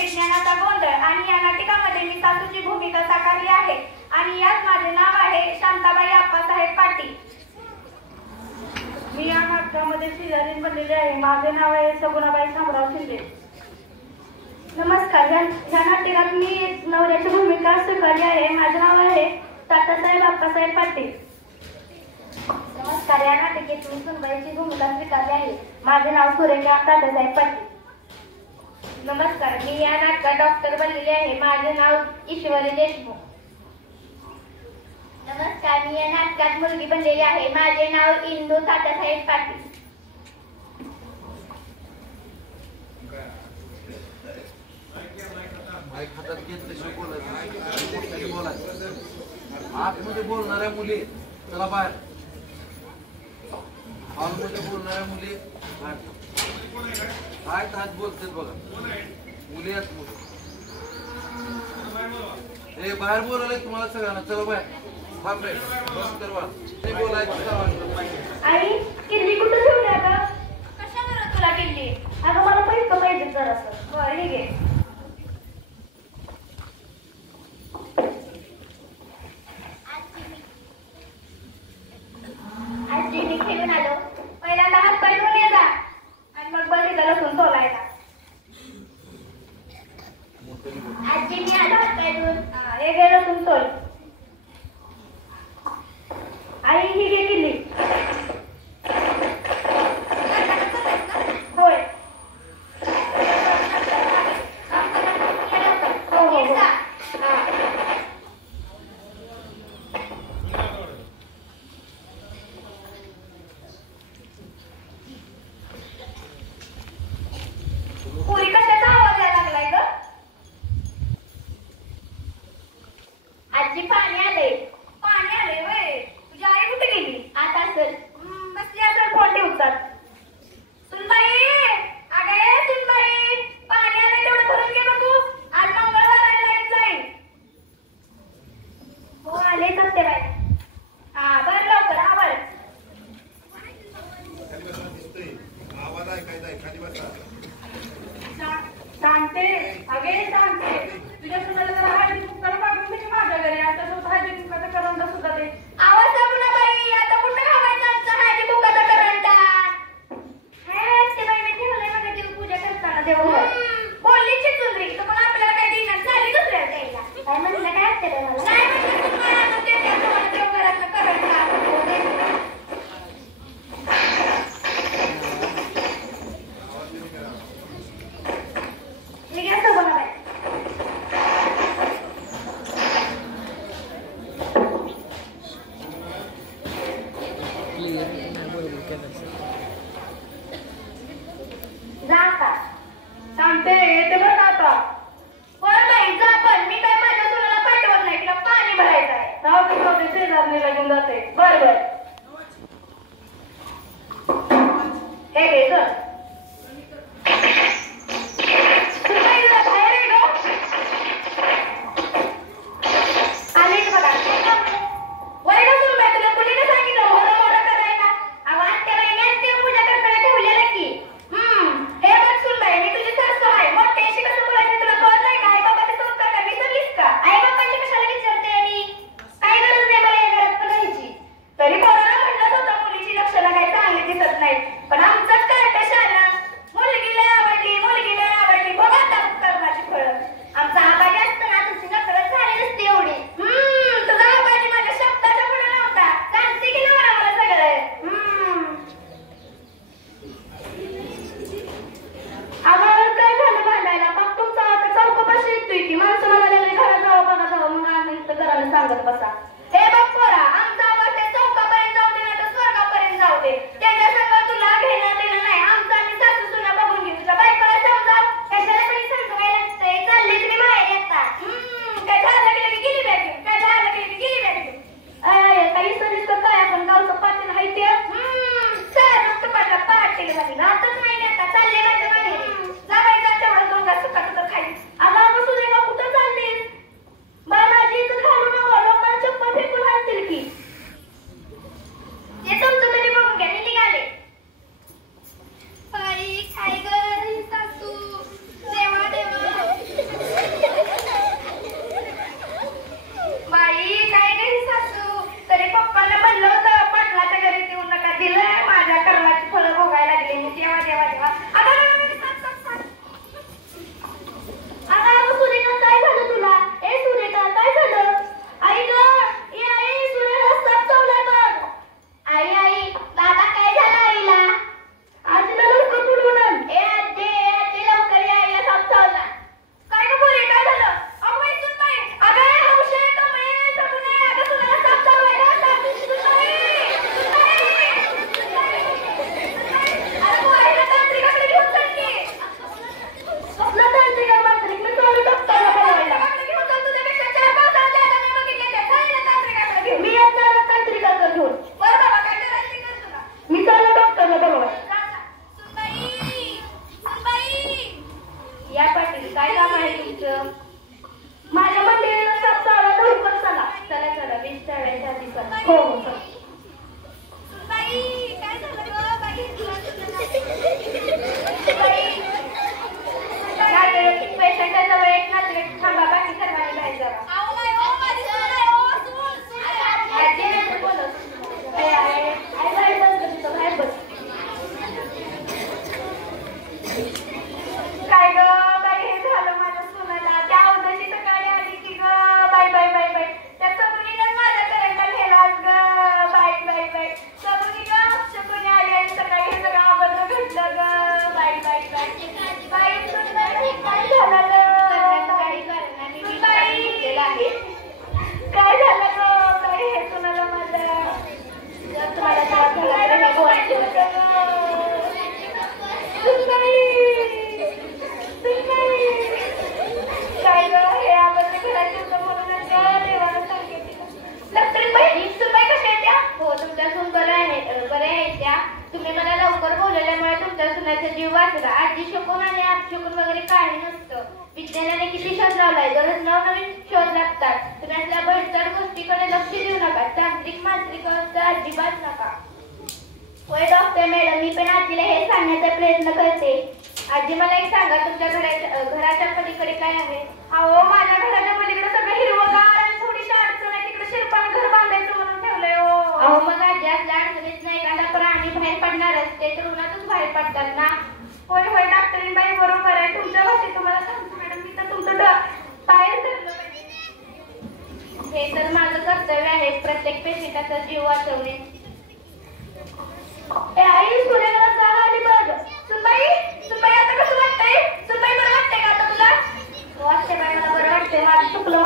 विज्ञानाचा गोंधळ आणि या नाटकामध्ये मी सासूची भूमिका साकारली आहे आणि यात माझे नाव आहे शांताबाई आप्पासाहेब पाटील. मी या नाटकामध्ये शेजारीण बनलेले आहे. माझे नाव आहे सगुणाबाई शामराव शिंदे. नमस्कार. या नाटकात मी नवऱ्याची भूमिका स्वीकारली आहे. माझे नाव आहे तात्यासाहेब आप्पासाहेब पाटील. नमस्कार. या नाटकात मी सुनबाईची भूमिका स्वीकारली आहे. माझे नाव सुरेखा तात्यासाहेब पाटील. नमस्कार. मी या नाटकात डॉक्टर बनलेले आहे. माझे नाव ईश्वरी देशमुख. नमस्कार. मी या नाटकात मुलगी बनलेली आहे. माझे नाव इंदू तात्यासाहेब पाटील. आतमध्ये बोलणाऱ्या मुली चला बाहेर. हॉलमध्ये बोलणाऱ्या मुली काय हात बोलतात बघा. मुली आहेत मुली. हे बाहेर बोलायला तुम्हाला सगळ्यांना. चला बाहेर. बापरे बस करवा. ते बोलायचं. आई किल्ली कुठं ठेवली आता? कशावर तुला किल्ली? अगं मला पैसे पाहिजे जरासं. बरं हे घे. आजी मी खेळून आलो. पहिल्यांदा हात पाय धुवून ये जा आणि मग बस लसूण सोलायला. आजी मी आलो हात पाय धुवून. हे घे लसूण सोल. आई ही घे किल्ली. होय. हो हो हो. पुरी कशाचा आवाज यायला लागलाय ग? आजी पाणी आलंय. पाणी आलंय वय. तुझी आई कुठे गेली? आता असेल. बसली असेल फोन ठेवतात. सुनबाई अगं ये सुनबाई पाणी आलंय तेवढं भरून घे बघू. आज मंगळवार आहे लाईट जाईल. हो आले सत्यबाई. हा बरं लवकर आवर. आवाज ऐकायचा खाली बसा. सांगते अगे सांगते तुझ्या सुनाला जरा हळदी कुंकाला पाठवून दे की माझ्या घरी. आता तो हळदी कुंकाचा करंडा सुद्धा दे. आवाज दाबू ना बाई. आता कुठं घालायचा आजचा हळदी कुंकाचा करंडा? ते बाई मी ठेवलंय बघा देव पूजा करताना देवावर. बोलली चिचुंद्री तर पण आपल्याला काही देणार झाली दुसऱ्या द्यायला. काय म्हणलं काय असते रे मला? नाही म्हणलं तुम्हाला ते तुम्हाला देवघरातलं करंडा. मी घेतो बघा बाई. जा आता. सांगते येते बरं का आता. बरं बाई जा पण. मी काय माझ्या सुनाला पाठवत नाही. तिला पाणी भरायचं आहे. राहू दे शेजारणीला घेऊन जाते. बर बर. हे घे चल. सुनबाई जरा बाहेर ये गं. आलेच बघा. वय गं सुनबाई तुला कुणीने सांगितलं मोरं मोरं करायला? अगं आत्याबाईने ते पूजा करताना ठेवलेलं की. हे बघ सुनबाई मी तुझी सासू आहे. मोठ्याशी कसं बोलायचं तुला कळत नाही का? आई बाबाचे संस्कार काय विसरलीस का? आई बाबांची कशाला विचारते मी? काही गरज नाही मला या घरात राहायची. तरी पोराला म्हणलं होतं मुलीची लक्षणं काही चांगली दिसत नाही. पण आमचाच करता शाळा. मुलगी लय आवडली. बघा आता कर्माची फळं. आमचा आबाजी असताना तुझी नकळत झाली नसती एवढी. तुझा आबाजी माझ्या शब्दाच्या पुढे नव्हता. सांगते की ना मला सगळं. अगं काय झालं भांडायला? मग तुमचा आता चौकपाशी येतोय की माणसं म्हणाले घरात जावं बघा जावं मग आम्ही घराला सांगत बसा. हे बघ पोरा आमचा आवाज त्या चौकापर्यंत जाऊ दे नाही तर स्वर्गापर्यंत जाऊ दे. त्याच्या संग तुला घेणं देणं नाही. आमचं आम्ही सासू सुना बघून घेऊ. तुझ्या बायकोला समजा कशाला तरी समजवायला लागतंय. चालले तुम्ही माहेर येता. काय झालं की लगे गेली बॅग घेऊन. काय झालं की लगे गेली बॅग घेऊन. काही सरीस काय आपण गावचं पाटील आहे ते. सर तुपातला पाटील मध्ये राहतच नाही नेता. चालले माझ्या माहेरी. जा बाई जा तेवढं दोनगा सुखाचं तर खाली. अगं बसू दे का कुठं चाललीस? बाय माझी इथं घालू नका. लोकांना चप्पल हो हो बाई काय झालं ग बाई पेशंटच्या जवळ एक नातेवाईक थांबा बाकी सर्वांनी बाहेर जावा आजी नंतर बोलव बाहेर बस बाहेर बस काय ग बाई हे झालं माझ्या सुनाला त्या उद्याची सकाळी आली की ग बाई बाई बाई बाई त्या सगळीनं माझ्या करंटा नेलास ग बाई बाई बाई सगळी ग शकून आली आणि सकाळी हे सगळं अबद्ध घडलं ग बाई बाई बाई बाई सुनबाई काय झालं ग काही कारणाने मी घेतलेलं आहे काय झालं ग बाई हे सुनाला माझ्या जर तुम्हाला त्रास झाला तर हे बोलायचं काय ग हे आपण घरात होतं म्हणूनच देवाला सांगितलं डॉक्टर बाई सुनबाई कशा आहेत त्या हो तुमच्या सून बऱ्या आहेत त्या तुम्ही मला लवकर बोलवल्यामुळे तुमच्या सुनाचा जीव वाचला आजी शकून आणि आप शकून वगैरे काही नसतं विज्ञानाने किती शोध लावलाय दररोज नवनवीन शोध लागतात तुम्ही असल्या भडचड गोष्टीकडे लक्ष देऊ नका तांत्रिक मांत्रिक अजिबात नका होय डॉक्टर मॅडम मी पण आजीला हे सांगण्याचा प्रयत्न करते आजी मला एक सांगा तुमच्या घराच्या पलीकडे काय आहे अहो माझ्या घराच्या पलीकडे सगळं हिरवगार आणि थोडीशी अडचण आहे तिकडे शिरपान घर बांधायचं म्हणून ठेवलंय अहो मग आजी असल्या अडचणीत नाही एखादा प्राणी बाहेर पडणार असते तर उन्हातच बाहेर पडतात ना होय होय डॉक्टरीनबाई बरोबर आहे तुमच्या भाषेत तुम्हाला सांगतो मॅडम मी तर तुमचं बाहेर धरलं हे तर माझं कर्तव्य आहे प्रत्येक पेशंटाचा जीव वाचवणे आई सूर्यला जागा आली बघ सुनबाई आता कसं वाटतंय सुनबाई बरं वाटतंय का आता तुला वाटतंय बाई मला बरं वाटतंय माझं चुकलं